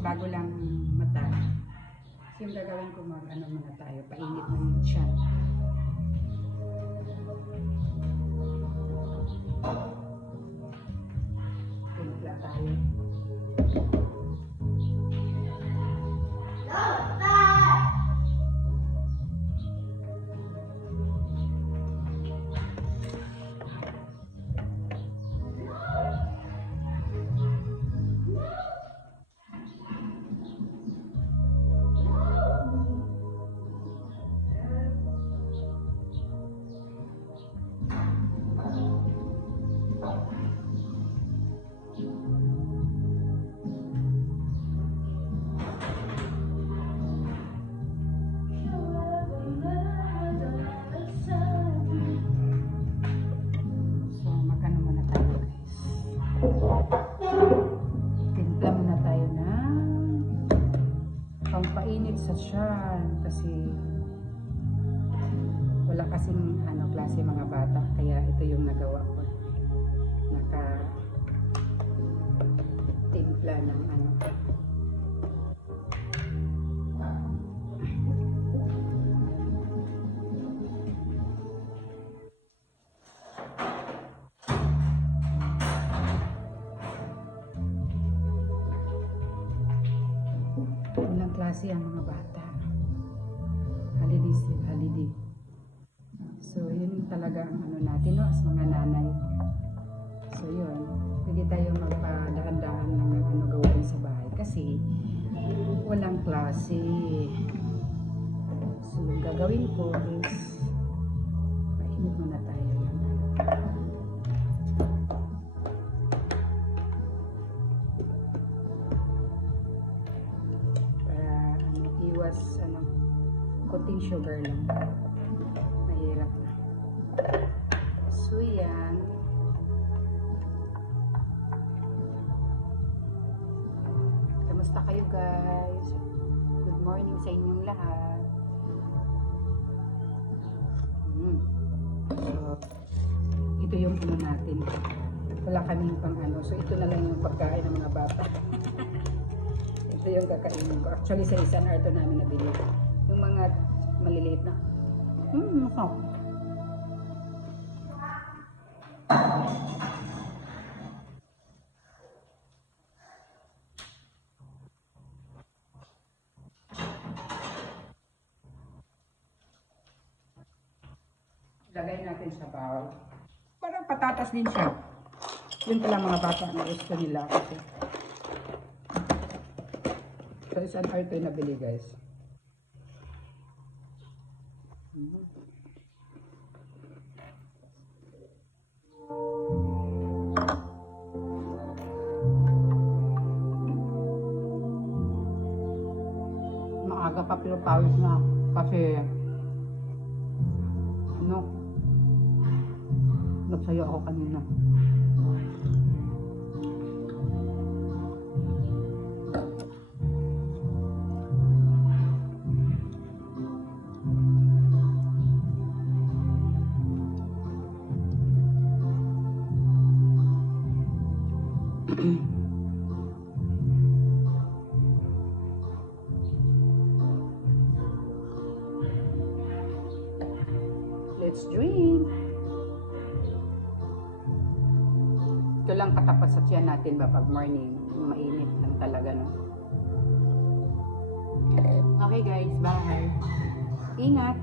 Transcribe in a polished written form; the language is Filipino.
bago lang mata. Kasi yung gagawin ko ano muna tayo, painit ng siya. Timpla tayo. Timpla muna tayo na pampainit sa tiyan kasi wala kasing klase mga bata, kaya ito yung nagawa ko, naka timpla ng walang klase ang mga bata, holiday. So yun talaga ang natin, no, as mga nanay. So yun, pwede tayo magpadahan-dahan ng gawain sa bahay kasi walang klase. So yung gagawin ko is painit muna tayo ng iwas konting sugar lang, mahirap na. So yan, kamusta kayo guys? Good morning sa inyong lahat. So ito yung natin, wala kaming pang so ito na lang yung pagkain ng mga bata. Ito yung kakainin ko. Actually, sa isang arto namin nabili. Yung mga maliliit na. Masarap. Lagay natin sa bowl. Parang patatas din siya. Yun pala mga bata na gusto nila kasi. So, isang ito yung nabili guys. Maaga pa pero pawis na kasi nagsayo ako kanina. Let's drink. Ito lang katapat sa tiyan natin ba pag morning, mainit lang talaga, no? Okay guys, bye. Ingat.